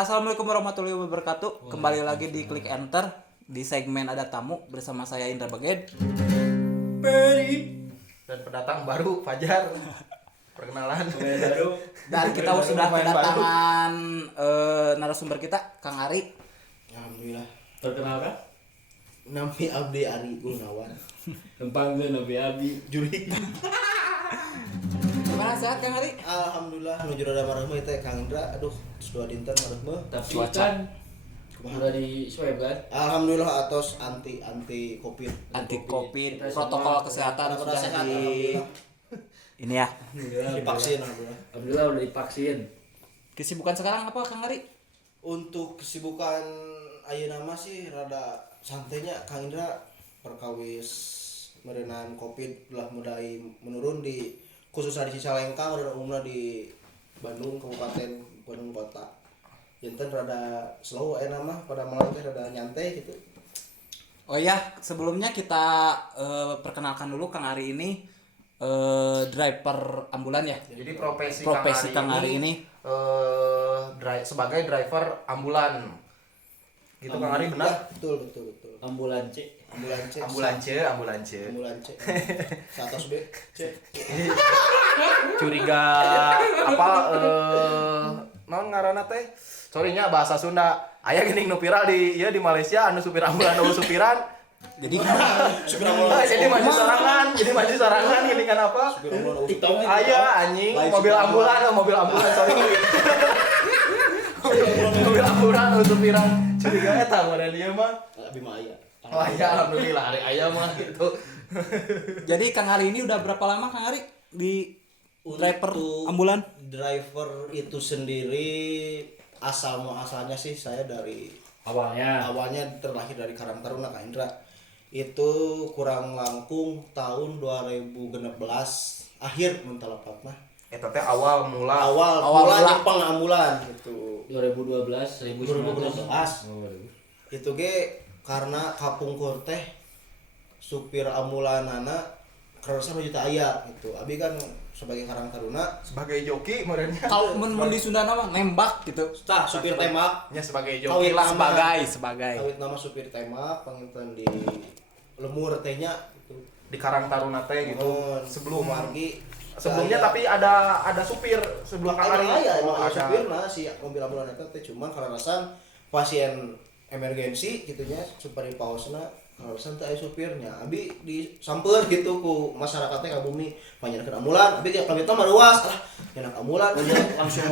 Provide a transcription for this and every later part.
Assalamualaikum warahmatullahi wabarakatuh. Kembali lagi di Klik Enter di segmen Ada Tamu bersama saya Indra Baged, Peri dan pendatang baru Fajar. Perkenalan baru. dan kita sudah kedatangan narasumber kita Kang Ari. Alhamdulillah. Perkenalkan, Nami Abdi Ari Gunawan. panggil Nabi Abi. Juri. Gimana sehat Kang Ari? Alhamdulillah menuju rada marahmah teh Kang Indra. Aduh, sudah dinten marahmah. Tapi Cuaca. kan udah di swab kan? Alhamdulillah atos anti Covid. Anti Covid, Kita protokol semua kesehatan Pada sudah sehat, di alhamdulillah. ini ya. Divaksin alhamdulillah. Alhamdulillah udah divaksin. Kesibukan sekarang apa Kang Ari? Untuk kesibukan ayeuna mah sih rada santainya Kang Indra perkawis merenang Covid telah mulai menurun di khususnya di Cicalengka dan umumnya di Bandung Kabupaten Bandung Kota. Janten rada slow mah pada malam teh rada nyantai gitu. Oh ya, sebelumnya kita perkenalkan dulu Kang Ari ini driver ambulan ya. Jadi profesi Kang Ari ini sebagai driver ambulan. Gitu Kang Ari benar? Ya, betul. Ambulans. Ambulance. Ambulance. Ambulance. 100 B. C. Curiga apa naon ngaranna teh? Sorry nya bahasa Sunda. Aya geuning nu viral di Malaysia anu supir ambulan anu supiran. jadi Supir ambulans. Jadi maju sorangan gini kan apa? Supir ambulans. TikTok Aya anjing Live mobil ambulan sorry. Mobil ambulan anu supiran. Curiga eta meureun ieu mah. Abi mah aya. Oh ya alhamdulillah hari aya mah gitu. jadi Kang Ari ini udah berapa lama Kang Ari di driver Untuk ambulan? driver itu sendiri asalnya sih saya dari awalnya terlahir dari Karang Taruna Kak Indra. Itu kurang langkung tahun 2016 akhir mun talapat mah. Eta teh awal mula Awal mula. Jepang ambulan gitu. 2012, 2012. 2019. Oh, Itu ge karena kapungkur teh supir ambulanana kerasa juta aya gitu. Abi kan sebagai Karang Taruna sebagai joki meureunnya. Kalau mun di Sunda nama nembak gitu. tah supir tembak Nya sebagai joki Kawin lah lama. Sebagai. kawit nama supir tembak panginten di lemur tehnya gitu. di Karang Taruna teh gitu. Oh, Sebelum sebelumnya tapi ada supir sebelum Kang Ari. emang Oh, ada supir nah si mobil ambulan eta teh cuman kararasan pasien emergensi gitunya supaya pausna kararasan teh aya supirnya abi disamper gitu ku masyarakatnya ka bumi panjenengan ambulan abi kayak kami teh maruas lah enak ambulan langsung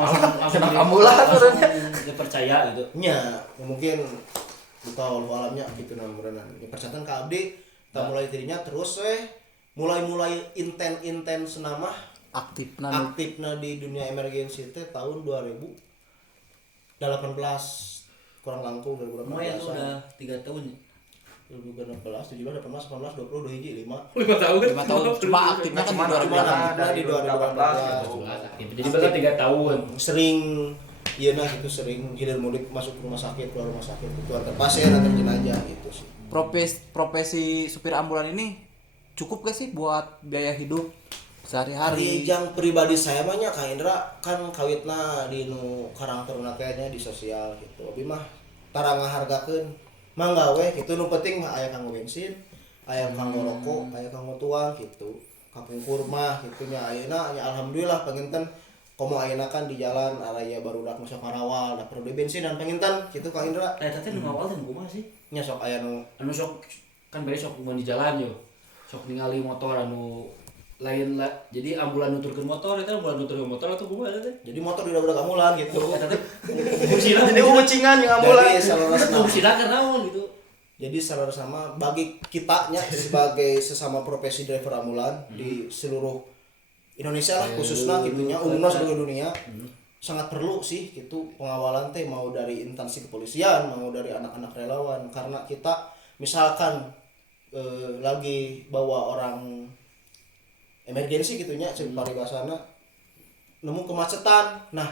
Senang ambulan sebenarnya. percaya gitu. nya mungkin buka walau alamnya gitu nah berenang percatan ka abdi tak mulai dirinya terus mulai intens nama aktifna di dunia emergensi teh tahun 2018 kurang langkung 2018 Lumayan tuh udah 3 tahun. 2016 17 18 19 20 21 5 5 tahun. 5 tahun cuma aktifnya kan di Cuma 2018. dari 2018 gitu. Jadi berarti 3 tahun. sering iya nah itu sering hilir mudik masuk ke rumah sakit keluar rumah sakit itu antar pasien antar jenazah gitu sih. Profesi supir ambulan ini cukup gak sih buat biaya hidup Hari sehari-hari? yang pribadi saya banyak Kak Indra kan kawitna di nu Karang Taruna teh nya di sosial gitu. Abi mah tara ngahargakeun mangga we gitu nu penting mah aya kanggo bensin, aya kanggo rokok, aya kanggo tuang gitu. Kapungkur mah gitu nya ayeuna nya alhamdulillah panginten komo ayeuna kan di jalan araya barudak masuk Karawal da perlu di bensin dan panginten gitu Kak Indra. Tadi nu awal teh kumaha sih? Nya sok aya nu Anu sok kan bere sok kumaha di jalan yo. Sok ningali motor anu lain lah. Jadi ambulan nuturkeun motor eta ambulan nuturkeun motor atau kumaha eta teh? jadi motor di udah amulan gitu. Eta teh fungsina Jadi ucingan yang ambulan. Jadi salurasna fungsina keur naon gitu. Jadi secara sama bagi kitanya sebagai sesama profesi driver ambulan di seluruh Indonesia lah khususnya gitunya umumnya seluruh dunia sangat perlu sih gitu pengawalan teh mau dari instansi kepolisian mau dari anak-anak relawan karena kita misalkan lagi bawa orang emergensi gitunya cek paribasana nemu kemacetan nah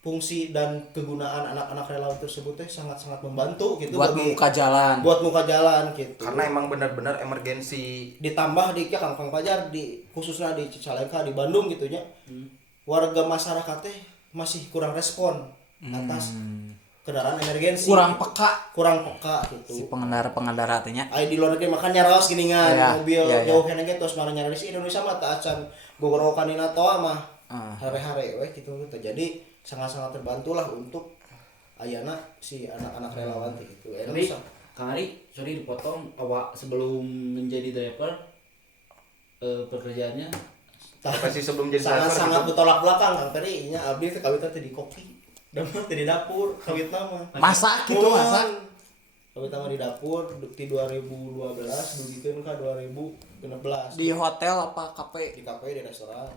fungsi dan kegunaan anak-anak relawan tersebut teh sangat-sangat membantu gitu Buat muka jalan gitu. Karena emang benar-benar emergensi. Ditambah di Kang Pajar di khususnya di Cicalengka di Bandung gitu nya. Warga masyarakat teh masih kurang respon atas kendaraan emergensi. Kurang peka gitu. si pengendara tanya. Ai di luar negeri makan nyaraos geuningan Iya, mobil iya, iya. jauh kana ge tos marah nyaraos di Indonesia mah teu acan gogorokanina toa mah. Hare-hare we kitu teh. Jadi sangat-sangat terbantulah untuk ayana si anak-anak relawan teh gitu. Tapi Kang Ari, sorry dipotong, awak sebelum menjadi driver pekerjaannya Profesi sebelum jadi driver sangat gitu. bertolak belakang Kang Peri nya abdi teh kawitna teh di kopi. Da mah teh di dapur kawitna mah. Masak gitu, masak. Kawitna mah di dapur di 2012 dugikeun ka 2016. Di hotel apa kafe? Di kafe di restoran.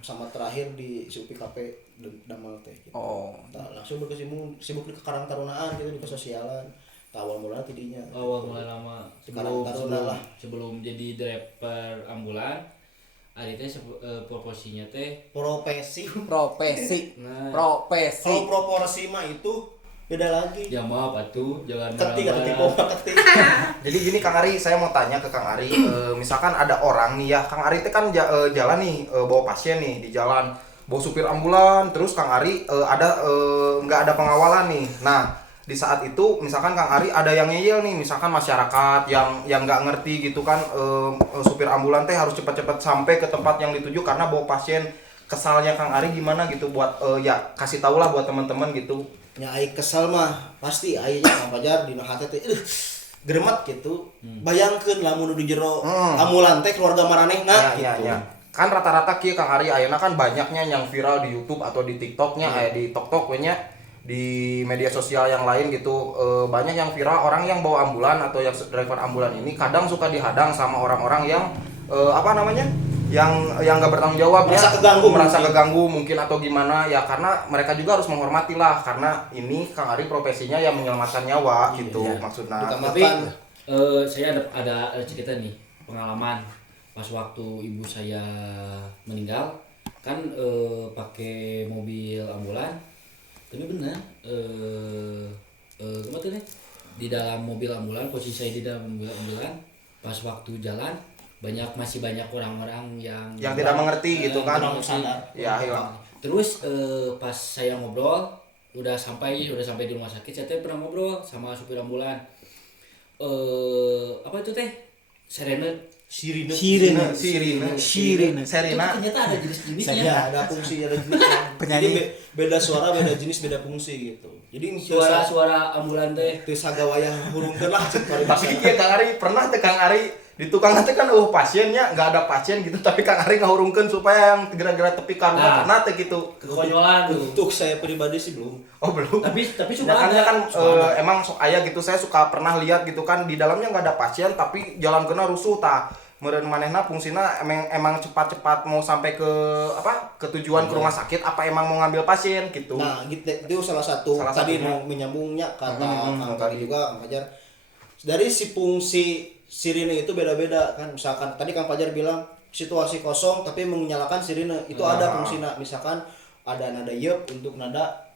Sama terakhir di Supi Cafe Damal teh gitu. Oh. Nah, langsung berkecimpung sibuk di Karang Tarunaan gitu di kesosialan. Awal mulanya tidinya. awal mulai lama Sekarang Taruna lah. sebelum jadi driver ambulan. Ari teh proporsinya teh Profesi. nah Kalau Profesi. proporsi mah itu beda lagi. ya maaf atuh jangan Ketik ketik. Jadi gini Kang Ari, saya mau tanya ke Kang Ari, misalkan ada orang nih ya, Kang Ari itu kan jalan nih, bawa pasien nih di jalan, bawa supir ambulan, terus Kang Ari nggak ada pengawalan nih. Nah di saat itu misalkan Kang Ari ada yang ngeyel nih, misalkan masyarakat yang nggak ngerti gitu kan, supir ambulan teh harus cepat-cepat sampai ke tempat yang dituju karena bawa pasien. Kesalnya Kang Ari gimana gitu buat ya kasih tau lah buat teman-teman gitu. Nya ai kesal mah pasti ai nya Kang Fajar dina hate teh gremet gitu. Bayangkeun lamun di jero ambulan teh keluarga maranehna Ya, gitu. ya. Kan rata-rata kieu Kang Ari ayeuna kan banyaknya yang viral di YouTube atau di TikTok-nya, di TikTok we nya, di media sosial yang lain gitu. Banyak yang viral orang yang bawa ambulan atau yang driver ambulan ini kadang suka dihadang sama orang-orang yang yang nggak bertanggung jawab, merasa keganggu mungkin atau gimana ya, karena mereka juga harus menghormati lah karena ini Kang Ari profesinya yang menyelamatkan nyawa gitu maksudnya. tapi saya ada cerita nih pengalaman pas waktu ibu saya meninggal kan pakai mobil ambulan tapi benar kemana nih di dalam mobil ambulan, posisi saya di dalam mobil ambulan pas waktu jalan masih banyak orang-orang yang tidak mengerti gitu kan. Ya, hilang. Terus pas saya ngobrol udah sampai di rumah sakit, saya teh pernah ngobrol sama supir ambulan. Apa itu teh? Sirine. Serina. Ternyata ada jenis-jenisnya. Ya, ada fungsi, ada jenisnya. Jadi beda suara, beda jenis, beda fungsi gitu. Jadi Suara ambulan teh. teu sagawaya hurungkeun lah cek Tapi iya Kang Ari pernah teh Kang Ari di tukang nanti kan pasiennya nggak ada pasien gitu, tapi Kang Ari ngahurungkeun supaya yang gerak-gerak tepi karena teh gitu. Kekonyolan tuh. Untuk saya pribadi sih belum. Oh belum. Tapi suka Makanya ada. kan emang aya gitu, saya suka pernah lihat gitu kan di dalamnya nggak ada pasien tapi jalan kena rusuh tah. Meureun manehna fungsina emang cepat-cepat mau sampai ke tujuan ke rumah sakit apa emang mau ngambil pasien gitu. Nah, gitu itu salah satu tadi mau menyambungnya kata Kang tadi juga Kang Fajar. Dari si fungsi sirine itu beda-beda kan. Misalkan tadi Kang Fajar bilang situasi kosong tapi menyalakan sirine itu ada fungsinya. Misalkan ada nada yeup untuk nada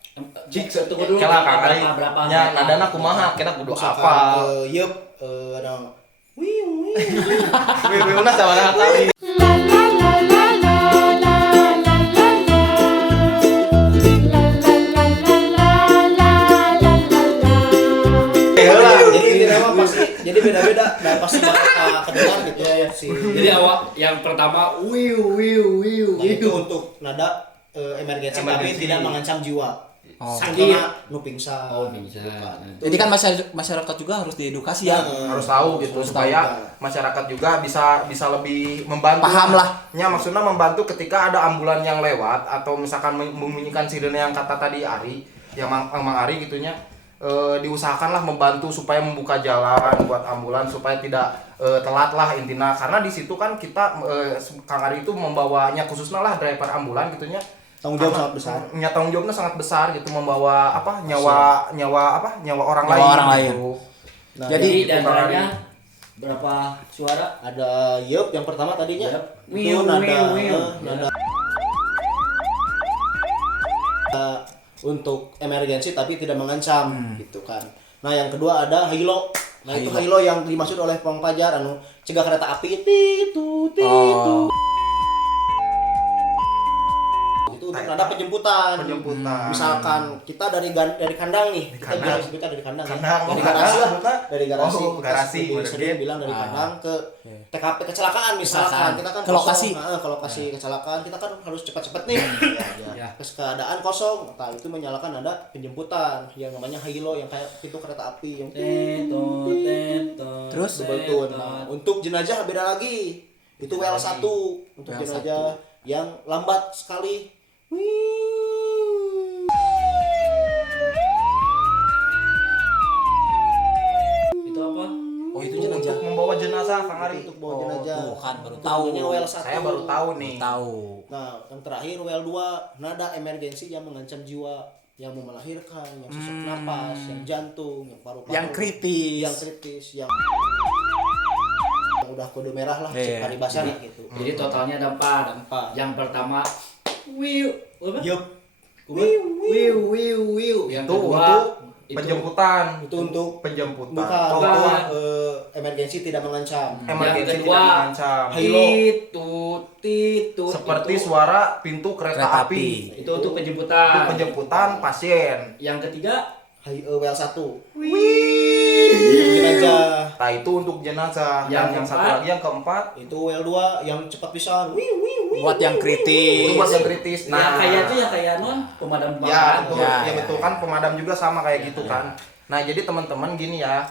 Cik dulu. Kela Kang Ari. Nya nadana kumaha kita kudu apa? Yeup ada wiu. Wiuna sabaraha tadi. Jadi beda-beda dan pasti kedengar gitu. Jadi awak yang pertama wiu. Itu untuk nada emergensi tapi tidak mengancam jiwa. Sakit nu pingsan. Jadi kan masyarakat juga harus diedukasi ya. Harus tahu gitu supaya masyarakat juga bisa lebih membantu. Paham lah. Ya maksudnya membantu ketika ada ambulan yang lewat atau misalkan membunyikan sirene yang kata tadi Ari, yang Mang Ari gitunya. Diusahakanlah membantu supaya membuka jalan buat ambulan supaya tidak telat lah intinya, karena di situ kan kita Kang Ari itu membawanya khususnya lah driver ambulan gitunya tanggung jawab sangat besar. Tanggung jawabnya sangat besar gitu, membawa nyawa orang lain. Gitu. Nah, jadi diantaranya berapa suara? Ada yup yang pertama tadinya Wiu, nada untuk emergensi tapi tidak mengancam gitu kan. Nah yang kedua ada hilo. Nah itu hilo yang dimaksud oleh Kang Fajar cegah kereta api itu. Itu untuk ada penjemputan. Misalkan kita dari kandang nih, kita dari kandang. Dari garasi. Oh, garasi. Lebih sering bilang dari kandang ke TKP kecelakaan misalkan. Kita kan ke lokasi. ke lokasi kecelakaan kita kan harus cepat-cepat nih. Terus keadaan kosong, nah itu menyalakan ada penjemputan yang namanya hilo yang kayak pintu kereta api yang Terus betul. Nah, untuk jenazah beda lagi. Itu WL1 untuk WL1. jenazah yang lambat sekali. Itu apa? oh itu Itu jenazah. untuk membawa jenazah Kang Ari. Untuk bawa jenazah. Tuh kan baru Itu tahu. namanya WL1. Saya baru tahu nih. Tahu. Nah, yang terakhir WL2 nada emergensi yang mengancam jiwa, yang mau melahirkan, yang sesak napas, yang jantung, yang paru-paru, Yang kritis. yang udah kode merah lah, Iya. paribasana gitu. Jadi totalnya ada 4. Empat. Yang pertama wiu, apa? Yup. Wiu. Yang Itu kedua untuk penjemputan. Itu untuk penjemputan. bukan Oh, bukan. emergensi tidak mengancam. emergensi Yang kedua, tidak mengancam. Titut Seperti itu, suara pintu kereta api. itu untuk Itu penjemputan. penjemputan pasien. Yang ketiga WL1. Jenazah. Nah, itu untuk jenazah. Yang Dan yang satu keempat. lagi yang keempat Itu WL2 yang cepat pisan. Buat yang kritis. itu buat yang kritis. yang kayak non pemadam Ya, betul. Ya, Ya, ya. betul kan pemadam juga sama kayak Ya, gitu ya. kan. Nah, jadi teman-teman gini ya.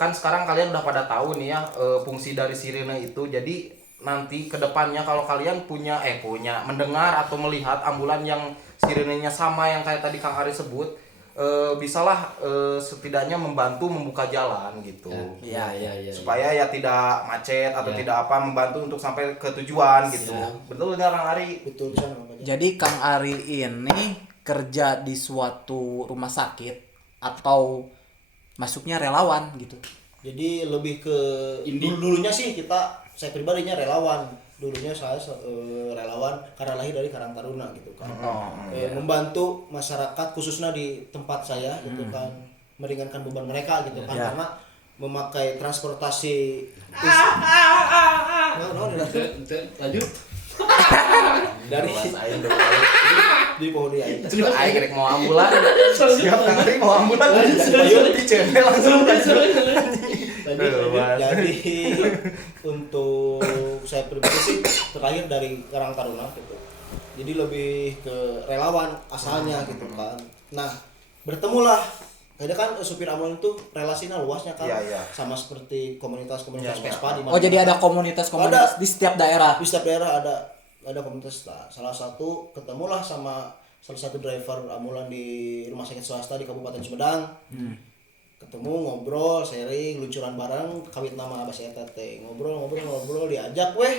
Kan sekarang kalian udah pada tahu nih ya fungsi dari sirine itu. Jadi nanti kedepannya kalau kalian punya mendengar atau melihat ambulan yang sirenenya sama yang kayak tadi Kang Ari sebut, bisalah setidaknya membantu membuka jalan gitu. Ya. Supaya ya tidak macet atau Ya. tidak apa, membantu untuk sampai ke tujuan gitu. Ya. Betul nggak Kang Ari? Betul pisan namanya. Jadi Kang Ari ini kerja di suatu rumah sakit atau masuknya relawan gitu. Jadi lebih ke dulunya sih saya pribadinya relawan. Dulunya saya relawan karena lahir dari Karang Taruna gitu kan. Membantu masyarakat khususnya di tempat saya gitu kan, meringankan beban mereka gitu kan, Ya. karena memakai transportasi Lanjut. dari di pohon dia itu. Ayo kerek mau ambulan. Siap Kang Ari mau ambulan. Ayo dicendel langsung. Jadi untuk saya pribadi sih terakhir dari Karang Taruna gitu. Jadi lebih ke relawan asalnya gitu kan. Nah, bertemulah. Ada kan supir ambulan itu relasinya luasnya kan. Iya, iya. Sama seperti komunitas-komunitas Iya, iya. Vespa di Oh jadi ada komunitas-komunitas di setiap daerah. di setiap daerah ada komunitas. Nah, salah satu ketemulah sama salah satu driver ambulan di rumah sakit swasta di Kabupaten Sumedang. Ketemu, ngobrol, sharing, luncuran bareng, kawit nama Abah saya teh. Ngobrol, diajak weh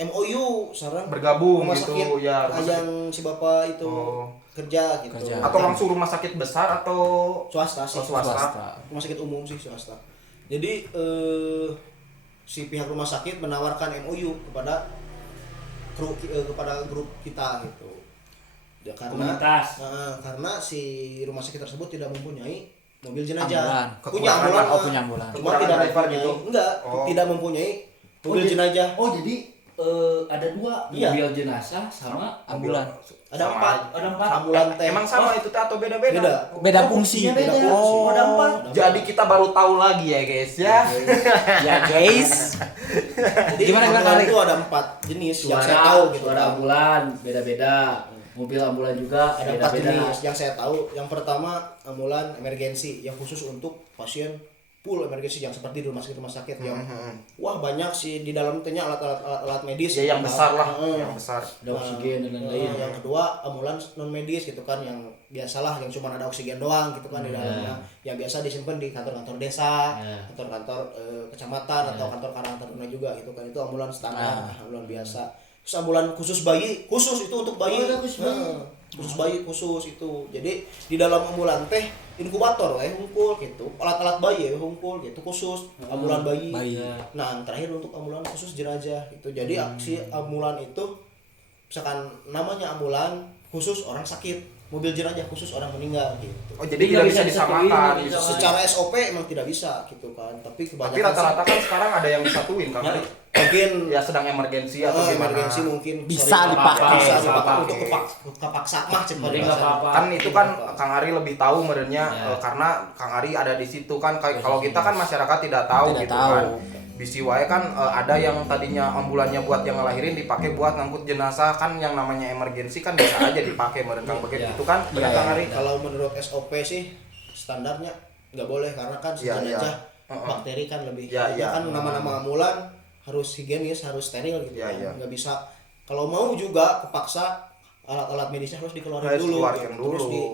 MOU sareng Bergabung rumah gitu, sakit ya, rumah yang si bapak itu kerja gitu. Kerja. Atau langsung rumah sakit besar atau Swasta sih. Oh, swasta. Rumah sakit umum sih swasta. Jadi si pihak rumah sakit menawarkan MOU kepada kepada grup kita gitu. Ya, Komunitas. karena si rumah sakit tersebut tidak mempunyai mobil Ambulan. jenazah. Kekurangan, punya ambulan. Cuma Kekurangan tidak driver mempunyai, gitu. enggak, Oh. tidak mempunyai mobil jenazah. Oh jadi ada 2 Iya. mobil jenazah sama Ambulan. Ada Sama 4. ada 4. Ambulan teh. Emang sama itu teh atau beda-beda? Beda. Beda fungsi. fungsinya beda. Oh. Ada 4. Jadi kita baru tahu lagi ya guys ya. Ya guys. Jadi Gimana ambulan kali? itu ada 4 jenis yang Suara, saya tahu gitu. suara ambulan beda-beda. Mobil ambulan juga Ada 4 beda-beda. jenis yang saya tahu. Yang pertama ambulan emergensi yang khusus untuk pasien full emergensi yang seperti di rumah sakit yang wah banyak sih di dalam tehnya alat medis Ya yang besar lah, Heeh. yang besar. Ada oksigen dan lain-lain. Yang kedua ambulans non medis gitu kan yang biasalah yang cuma ada oksigen doang gitu kan di dalamnya yang biasa disimpan di kantor-kantor desa, kantor-kantor kecamatan atau kantor Karang Taruna juga gitu kan, itu ambulans standar, ambulans biasa. Terus ambulans khusus bayi, khusus itu untuk bayi. Khusus bayi khusus itu. Jadi di dalam ambulan teh inkubator hunkul gitu, alat-alat bayi hunkul gitu khusus ambulan bayi. Nah, yang terakhir untuk ambulan khusus jenazah gitu. Jadi aksi ambulan itu misalkan namanya ambulan khusus orang sakit, mobil jenazah khusus orang meninggal gitu. Oh jadi tidak bisa disamakan. Secara SOP emang tidak bisa gitu kan, tapi Tapi kebanyakan rata-rata kan sekarang ada yang disatuin Kang Ari. mungkin Ya sedang emergensi atau gimana. emergensi mungkin Bisa sorry, dipakai. bisa Bisa dipakai dipakai. untuk kepaksa mah cek Jadi nggak apa-apa. Kan itu kan Kang Ari lebih tahu merenya Ya. karena Kang Ari ada di situ kan. Kalau kita kan masyarakat tidak tahu Tidak gitu tahu. kan. Bisi wae kan ada yang tadinya ambulannya buat yang ngelahirin dipakai buat ngangkut jenazah kan, yang namanya emergensi kan bisa aja dipakai meren Kang begitu Ya. itu kan. Benar Ya, Kang ya. Ari? Kalau menurut SOP sih standarnya nggak boleh karena kan Iya, iya. jenazah bakteri kan lebih Iya, iya. kan nama-nama ambulan harus higienis, harus steril gitu Iya, kan. iya. Nggak bisa kalau mau juga kepaksa alat-alat medisnya harus dikeluarin Harus dulu keluarkan gitu. Terus dulu.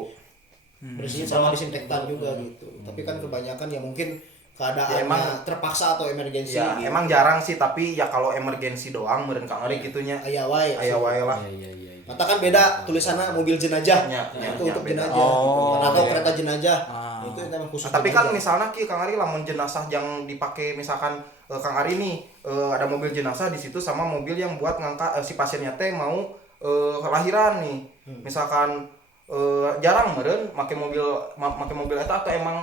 bersihin sama disinfektan juga gitu. Tapi kan kebanyakan ya mungkin keadaannya Ya, emang- terpaksa atau emergensi Ya gitu. emang jarang sih, tapi ya kalau emergensi doang meren Kang Ari gitunya. Aya wae. Aya wae lah. Iya. Mata kan beda tulisannya mobil jenazah. Ya, Nah, itu ya, untuk beda. jenazah. Oh, atau iya. kereta jenazah. Ah. Itu emang khusus. Nah, tapi kan jenazah. misalnya Ki Kang Ari lamun jenazah yang dipakai misalkan Kang Ari nih ada mobil jenazah di situ sama mobil yang buat ngangkat si pasiennya teh mau kelahiran nih. Misalkan jarang meureun make mobil eta atau emang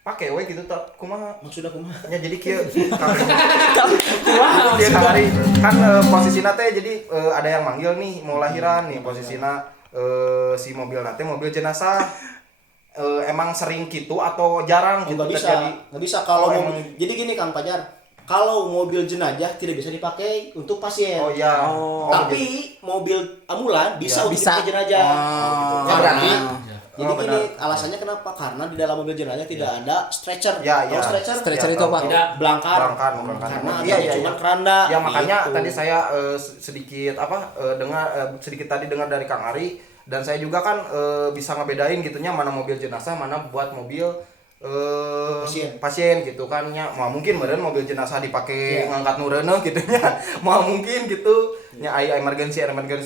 pakai we gitu tak kumaha. maksudnya kumaha? Ya jadi kieu Kang Ari Kang Ari kan posisina teh jadi ada yang manggil nih mau lahiran nih posisina si mobil nate mobil jenazah. Emang sering gitu atau jarang gitu Nggak bisa, terjadi? nggak bisa kalau Oh, mau. emang- Jadi gini Kang Pajar, kalau mobil jenazah tidak bisa dipakai untuk pasien. Oh iya. Oh, Tapi mobil ambulan bisa untuk bisa. dipakai jenazah. Oh, Ya berarti. Ya. Jadi Oh, gini, benar. alasannya kenapa? Karena di dalam mobil jenazah tidak ada stretcher. Ya, Tahu ya. stretcher? Stretcher Ya, itu tahu, apa? tahu. Tidak. Belangkar. Belangkar. Karena Iya, adanya iya, cuma iya. keranda. Ya makanya gitu. tadi saya sedikit sedikit tadi dengar dari Kang Ari, dan saya juga kan bisa ngebedain gitunya mana mobil jenazah mana buat mobil pasien gitu kan nya. Mau mungkin meureun mobil jenazah dipakai ngangkat nureuneuh gitu nya. Mau mungkin gitu nya aya emergensi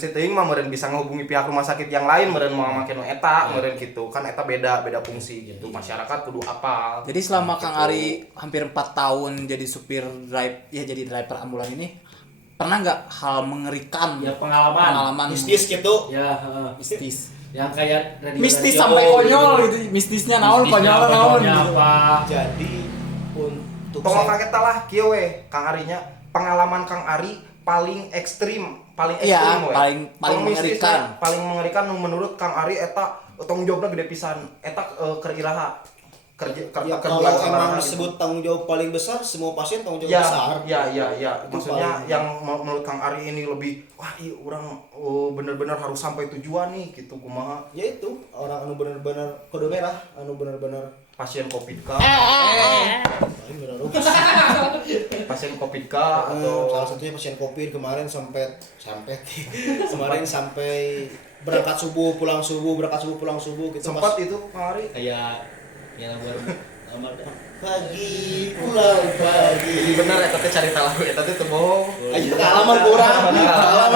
teuing mah meureun bisa ngehubungi pihak rumah sakit yang lain meureun mau make nu eta meureun gitu kan, eta beda fungsi gitu. Masyarakat kudu apal. Jadi selama Kang Gitu. Ari hampir 4 tahun jadi jadi driver ambulan ini, pernah nggak hal mengerikan? Ya pengalaman. Mistis gitu. Ya, heeh. Mistis. Yang kayak Mistis sampai konyol gitu. Mistisnya naon, konyolnya naon gitu. apa? Jadi untuk Tolong kaget lah kieu we Kang Arinya, pengalaman Kang Ari paling ekstrim, Iya, we. paling Tong mistis, mengerikan. we. Paling mengerikan nu menurut Kang Ari eta tanggung jawabna gede pisan. Eta keur iraha ya, kalau emang disebut tanggung jawab paling besar, semua pasien tanggung jawab ya, besar. ya. Itu Maksudnya paling- yang menurut Kang Ari ini lebih wah iya orang bener-bener harus sampai tujuan nih gitu kumaha. Ya itu orang anu bener-bener kode merah, anu bener-bener Pasien Covid kah? paling bener Pasien Covid kah atau salah satunya pasien COVID kemarin sampai kemarin sampai berangkat subuh pulang subuh gitu sempat itu Kang Ari? Kayak yang baru pagi pulang pagi. Jadi bener eta teh carita lagu eta teh teu bohong. Ayo pengalaman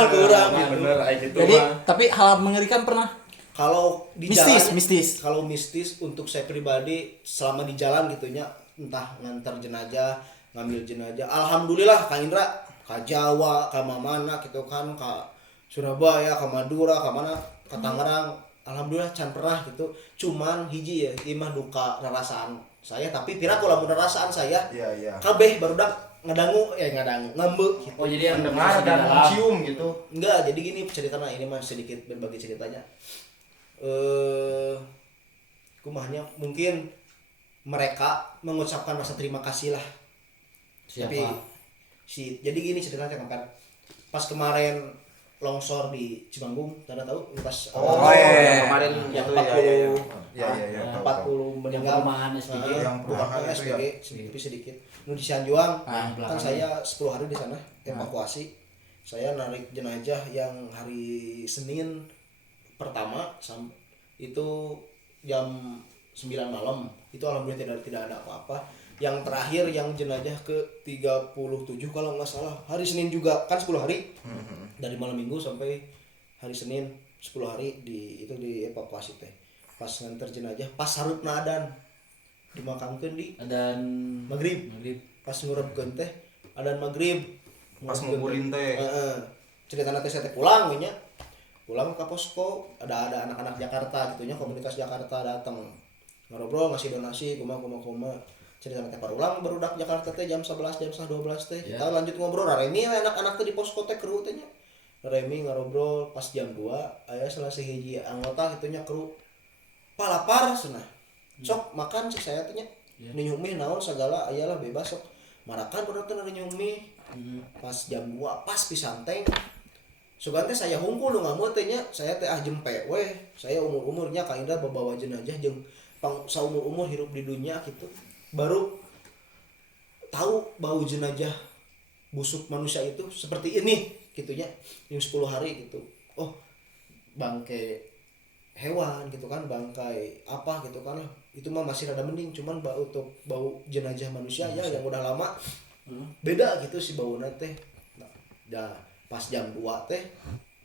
kurang. Bener aya gitu Jadi mah. tapi hal mengerikan pernah? Kalau di Mistis, jalan, mistis. Kalau mistis untuk saya pribadi selama di jalan gitunya entah ngantar jenazah, ngambil jenazah. Alhamdulillah Kang Indra ka Jawa, ka mana gitu kan, ka Surabaya, ka Madura, ka mana, ka Tangerang. Alhamdulillah can pernah gitu. Cuman hiji ya, ieu mah duka rarasaan saya, tapi pira kula mun rarasaan saya Iya. kabeh barudak ngadangu ngambe gitu. Oh jadi yang Mendengar posisi di dan dalam. mencium gitu. Enggak, jadi gini ceritanya ini mah sedikit berbagi ceritanya. Kumahnya mungkin mereka mengucapkan rasa terima kasih lah. Siapa? Tapi jadi gini ceritanya kan pas kemarin longsor di Cimanggung, Anda tahu pas Oh, iya. kemarin yang itu 40 ya. 40 meninggal perumahan SPG. Yang perumahan itu SPG ya. tapi sedikit. Nu di Cianjuang Ah, kan saya 10 hari di sana evakuasi. Saya narik jenazah yang hari Senin pertama itu jam 9 malam. Itu alhamdulillah tidak ada apa-apa. Yang terakhir yang jenazah ke 37 kalau nggak salah hari Senin juga kan 10 hari. Dari malam Minggu sampai hari Senin 10 hari itu dievakuasi teh. Pas nganter jenazah pas sarupna adan dimakamkeun di Dan maghrib. Pas ngurepkeun teh adan maghrib. Pas nguburin teh. Ceritana teh saya teh pulang we nya. Pulang ke posko, ada anak-anak Jakarta gitunya, komunitas Jakarta datang. Ngobrol ngasih donasi kumaha. cerita teh parulang barudak Jakarta teh jam 11 jam 12 teh Ya. kita lanjut ngobrol raremi anak-anak teh di posko teh kru teh nya raremi ngobrol pas jam 2 aya salah hiji anggota gitunya kru palapar cenah sok makan cek saya teh nya ninyuk mie naon segala aya lah bebas sok marakan baru teh ninyuk mie pas jam 2 pas pisan teh sugan teh saya hungkul nu ngamut teh nya saya teh jempe weh saya umur-umurnya ka Indra bawa jenazah jeung saumur-umur hirup di dunia gitu baru tahu bau jenazah busuk manusia itu seperti ini gitunya yang 10 hari gitu oh bangkai hewan gitu kan bangkai apa gitu kan itu mah masih rada mending cuman bau jenazah manusia ya yang udah lama beda gitu si baunya teh nah, pas jam 2 teh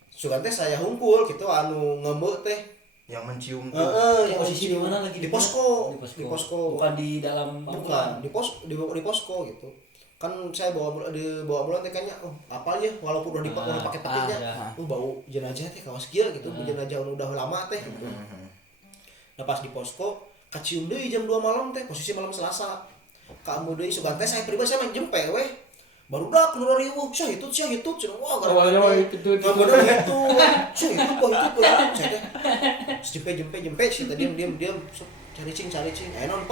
sugan teh saya hungkul gitu anu ngembek teh yang mencium tuh. yang Posisi di mana lagi? di posko Di posko. Bukan di dalam bukan di posko gitu kan saya bawa ambulan teh kayaknya oh apa ya walaupun udah dipakai pakai petinya bau jenazah teh kawas kieu gitu jenazah udah lama teh gitu. Nah pas di posko kacium deui jam 2 malam teh posisi malam Selasa kamu deui sugan teh saya pribadi saya main jempe weh baru dak keluar riuh syah itu cenah wah gara-gara itu gambar itu syah itu kok saya teh jempe sih tadi diam sok cari cing aya naon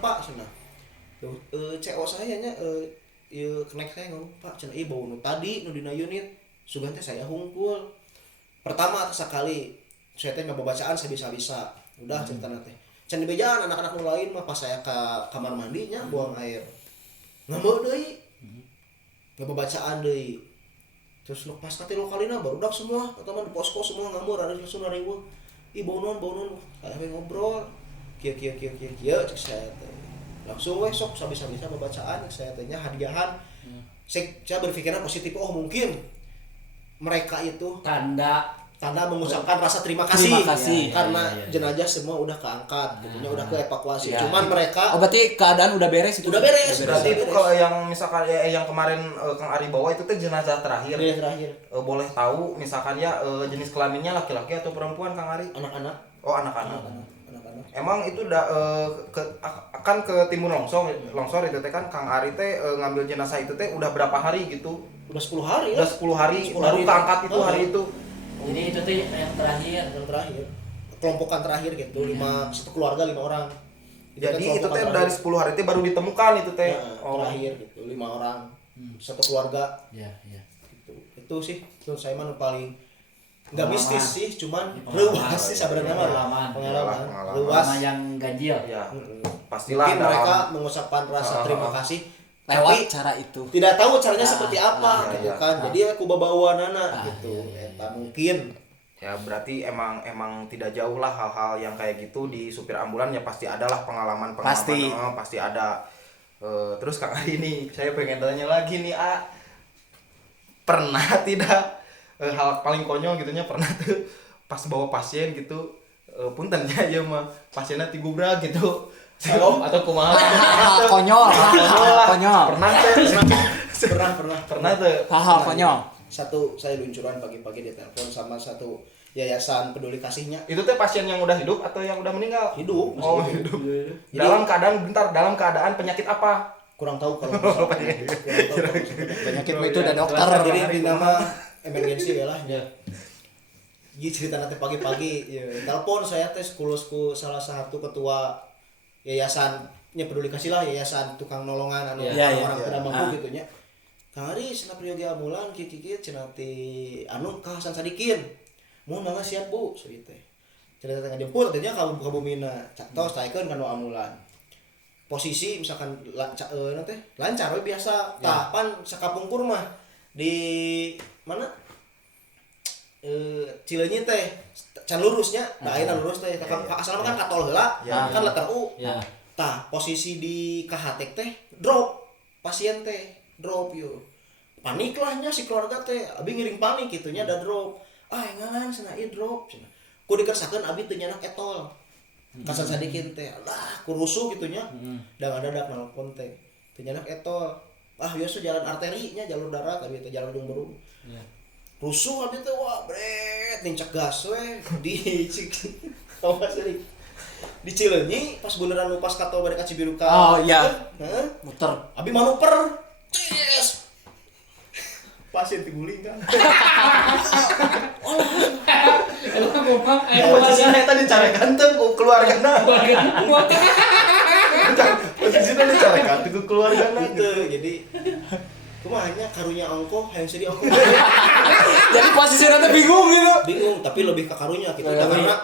pak cenah CO saya nya ieu kenek saya ngomong pak cenah ieu bau nu tadi nu dina unit sugan teh saya hungkul pertama sekali saya teh nyoba bacaan sabisa udah cerita teh can dibejaan anak-anak nu lain mah pas saya ke kamar mandinya buang air ngambek deui nyoba bacaan deui terus pas kati lokalina barudak semua teman di posko semua ngamur ada langsung riweuh ih bau non aya ngobrol kieu cek saya teh langsung weh sok sabisa-bisa bacaan saya tanya hadiahan saya berpikirnya positif oh mungkin mereka itu tanda mengucapkan rasa terima kasih karena jenazah semua udah keangkat gitunya udah keevakuasi cuman mereka berarti keadaan udah beres itu berarti itu kalau yang misalkan yang kemarin Kang Ari bawa itu teh jenazah terakhir boleh tahu misalkan ya jenis kelaminnya laki-laki atau perempuan Kang Ari anak-anak anak-anak emang itu udah akan ke timun longsor itu teh kan Kang Ari teh ngambil jenazah itu teh udah berapa hari gitu udah 10 hari udah 10 hari baru keangkat itu hari itu jadi itu tuh yang terakhir kelompokan terakhir gitu satu keluarga 5 orang jadi itu teh dari 10 hari teh baru ditemukan itu teh terakhir gitu 5 orang satu keluarga gitu itu sih menurut saya mah paling nggak mistis sih cuman luas sih sebenarnya mah pengalaman luas yang ganjil ya pastilah mungkin mereka mengucapkan rasa terima kasih lewat cara itu tidak tahu caranya seperti apa gitu kan jadi aku babawanana gitu mungkin ya berarti emang tidak jauh lah hal-hal yang kayak gitu di supir ambulan ya pasti ada lah pengalaman pasti ada. Terus Kang Ari ini saya pengen tanya lagi nih pernah tidak hal paling konyol gitunya pernah tuh pas bawa pasien gitu puntennya ya mah pasiennya tigubrak gitu atau kumaha konyol pernah tuh hal konyol satu saya luncuran pagi-pagi di telepon sama satu yayasan peduli kasihnya itu teh pasien yang udah hidup atau yang udah meninggal hidup hidup dalam keadaan penyakit apa kurang tahu kalau penyakit itu udah dokter jadi nama emergensi ya lah ya jadi cerita nanti pagi-pagi ya telepon saya tes kulusku salah satu ketua yayasannya peduli kasih lah yayasan tukang nolongan orang tidak mampu gitu nya Kang Ari cenah priyogi ambulan kieu cenah ti anu Kang Hasan Sadikin mun mangga siap Bu seuri teh cerita tengah jemput teh nya ka bumina tos taikeun kana ambulan posisi misalkan teh lancar we biasa tahapan sakapungkur mah di mana Cileunyi teh can lurusnya ayeuna lurus teh asalna kan katol heula kan letter U tah posisi di KHT teh drop pasien teh drop yuk panik lahnya si keluarga teh abi ngiring panik gitunya ada drop ngalan cenah ieu drop cenah ku dikersakeun abi teu nyanak etol kasan sadikin teh lah ku rusuh gitunya da ngadadak nelpon teh teu nyanak etol biasa jalan arterinya jalur darah abi teh jalan Jumberung rusuh abi teh wah bret nincak gas we di cik tahu sih di Cileunyi pas beneran nu pas kato balik ka Cibiru ka. Oh, iya. Heeh. Muter. Abi manuper. Yes. Pasien diguling kan. Emang gua Posisinya eta dicarekan teh ku keluargana. Posisinya dicarekan teh ku keluargana. Gitu. Jadi kumahanya karunya ongko hayang sedih ongko. Jadi posisi nanti bingung gitu. Bingung tapi lebih ke karunya gitu. Karena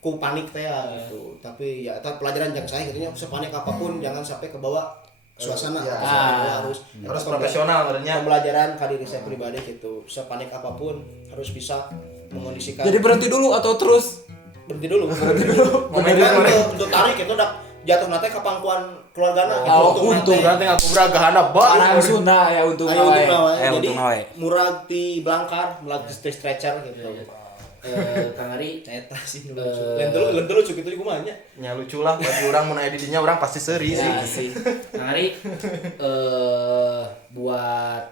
ku panik teh gitu. Tapi ya eta pelajaran yang saya gitu nya sepanik apapun jangan sampai ke bawah suasana. Ya. Harus Profesional sebenarnya. pembelajaran ke diri saya pribadi gitu. Sepanik apapun harus bisa mengondisikan. Jadi berhenti dulu atau terus? berhenti dulu. Untuk tarik itu udah jatuh nate ke pangkuan keluargana gitu. Untung nanti aku beragahana Orang bae. Sunda ya untung Ayo untuk nawe. Ya Jadi untung nawe. murag ti belangkar, murag ti stretcher gitu. Kang Ari Eta sih Eh, Lain dulu cukup itu kumaha nya. Nya lucu lah bagi orang mun aya di dinya orang pasti seuri sih. Ya sih. Kang Ari buat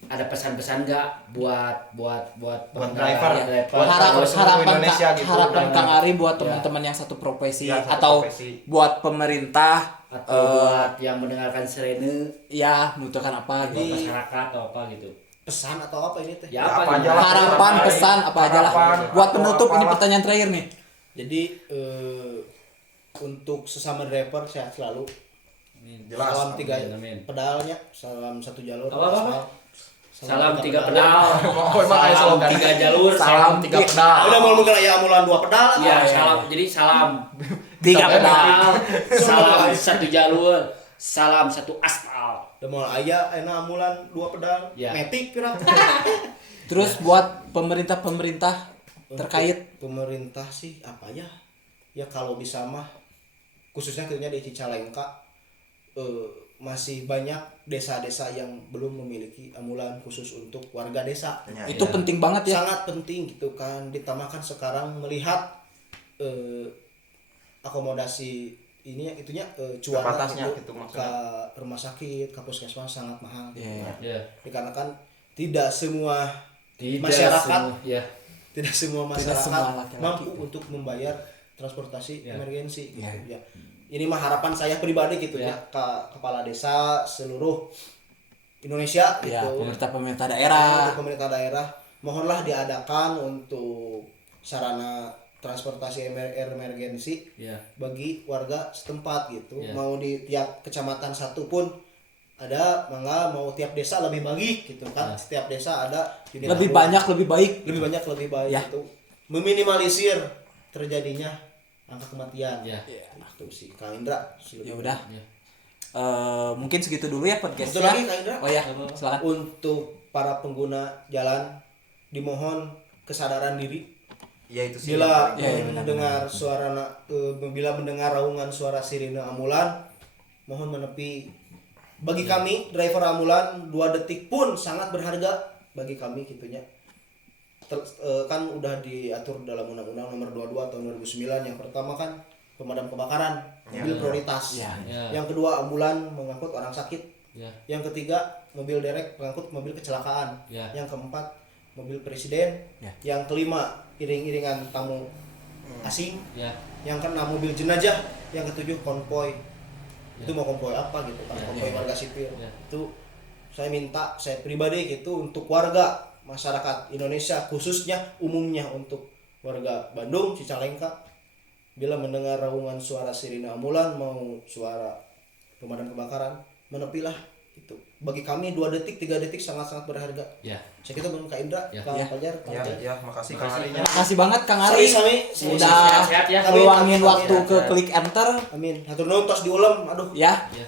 ada pesan-pesan nggak buat driver, ya, buat Harapan Indonesia gitu. harapan Dan- Kang Ari buat teman-teman yang satu profesi Ya, satu atau profesi. buat pemerintah atau buat yang mendengarkan Serene ya membutuhkan apa buat gitu. masyarakat atau apa gitu. Pesan atau apa ini teh? Ya Ya, apa, apa gitu? aja lah. Harapan, pesan apa aja lah. Harapan, Buat atau penutup ini apalah. pertanyaan terakhir nih. Jadi untuk sesama driver sehat selalu. Jelas. Salam 3 Amin. pedalnya, salam 1 jalur. Apa? aspal. Salam 3 pedal. Oh, emang ada Salam slogan. 3 jalur. Salam 3 pedal. Udah mau mungkin ya amulan 2 pedal. Iya, salam. Jadi salam 3 pedal. Salam 1 jalur. Salam 1 aspal. Udah mau aya enak amulan 2 pedal. Ya. Metik pira. Terus buat pemerintah terkait pemerintah sih apa ya? Ya kalau bisa mah khususnya kayaknya di Cicalengka masih banyak desa-desa yang belum memiliki amulan khusus untuk warga desa. Ya, itu penting banget ya. Sangat penting gitu kan, ditambahkan sekarang melihat akomodasi ini itunya cuaca Kepantasnya gitu ke maksudnya. rumah sakit, ke puskesmas sangat mahal. Iya. Ya. Dikarenakan tidak semua Tidak masyarakat semua- ya. tidak semua Tidak masyarakat semua laki-laki. mampu untuk membayar transportasi Ya. emergensi gitu Ya. ya. Ini mah harapan saya pribadi gitu Ya. ya ke kepala desa seluruh Indonesia Ya, gitu. pemerintah daerah. Untuk pemerintah daerah mohonlah diadakan untuk sarana transportasi emergensi Ya. bagi warga setempat gitu. Ya. Mau di tiap kecamatan satu pun ada, mangga mau tiap desa lebih baik gitu kan. Ya. Setiap desa ada unit Lebih ambulan. banyak lebih baik. lebih baik Ya. itu meminimalisir terjadinya angka kematian. Ya. Itu sih Kang Indra. Ya udah. Ya. Mungkin segitu dulu ya Satu podcastnya. lagi Kang Indra. Oh ya, silakan. Untuk para pengguna jalan dimohon kesadaran diri. Ya itu sih. Bila Ya, ya, benar, mendengar bila mendengar raungan suara sirine ambulan, mohon menepi. Bagi kami driver ambulan 2 detik pun sangat berharga bagi kami gitunya. Kan udah diatur dalam Undang-Undang Nomor 22 Tahun 2009. Yang pertama kan pemadam kebakaran, mobil prioritas. Ya. Ya. Yang kedua ambulan mengangkut orang sakit. Ya. Yang ketiga mobil derek mengangkut mobil kecelakaan. Ya. Yang keempat mobil presiden. Ya. Yang kelima iring-iringan tamu asing. Ya. Yang keenam mobil jenazah. Yang ketujuh konvoy. Itu mau konvoy apa gitu kan? Ya. Konvoy Ya. warga sipil. Ya. Itu saya minta saya pribadi gitu untuk warga masyarakat Indonesia khususnya umumnya untuk warga Bandung Cicalengka, bila mendengar raungan suara sirine ambulan mau suara pemadam kebakaran, menepilah itu. Bagi kami 2 detik 3 detik sangat-sangat berharga. Ya. Saya kita Bang Kak Indra, Ya. Kang Ya. Fajar, Kang Ya, Jai. ya, makasih Kang Arinya. Makasih banget Kang Ari. Sami-sami. Udah Sehat-sehat ya. Amin, ngeluangin amin, waktu amin. ke klik enter Amin. Hatur nuhun tos diulam. Aduh. ya. Ya.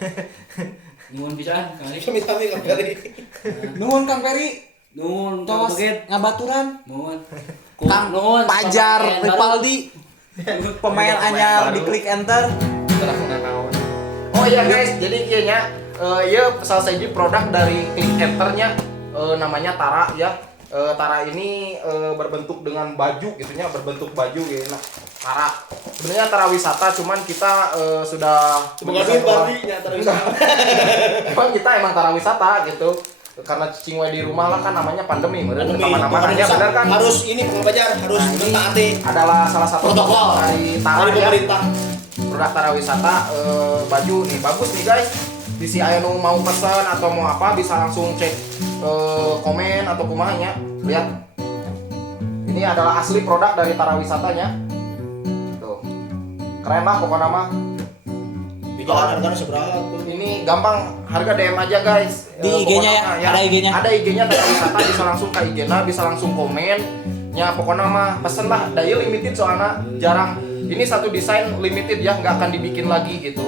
Nuhun pisan Kang Ari. Kami Kang Ferry. Nuhun Kang Ferry. Nuhun Tos ngabaturan. Nuhun. Kang Nuhun Pajar pemain baru. Ripaldi. Pemain anyar baru. di klik enter. Oh iya guys, jadi kayaknya ya salah satu produk dari Click Enternya namanya Tara ya. Tara ini berbentuk dengan baju gitunya, berbentuk baju gitu. Nah, Tara. Sebenarnya Tara wisata, cuman kita sudah Semoga duit berarti nya terus. Emang kita emang Tara wisata gitu. karena cicing wae di rumah lah kan namanya pandemi, meureun Pandemi, kemana-mana ya benar kan? harus ini pengajar harus Nah, ini mentaati adalah salah satu protokol dari Tara dari ya. pemerintah. Produk Tara Wisata, baju nih bagus nih guys. Di si aya nu mau pesan atau mau apa bisa langsung cek komen atau kumahanya. Lihat. Ini adalah asli produk dari Tara Wisatanya. Tuh. Keren lah pokoknya mah. Di jalan harganya seberapa tuh? Ini gampang, harga DM aja guys. Di IG-nya ya? Pokoknya Ada IG-nya? Ada IG-nya Tara Wisata, bisa langsung ke IG-nya, bisa langsung komen. Ya pokoknya mah pesen lah, daya limited soalnya jarang. Ini satu desain limited ya, nggak akan dibikin lagi gitu.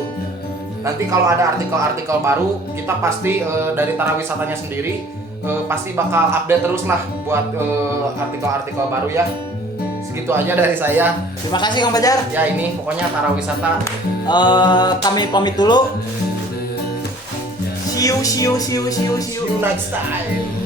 Nanti kalau ada artikel-artikel baru, kita pasti dari Tara Wisatanya sendiri pasti bakal update terus lah buat artikel-artikel baru ya. Segitu aja dari saya. Terima kasih Kang Fajar. Ya ini pokoknya Tara Wisata. Kami pamit dulu. Ya. See you. See you next time.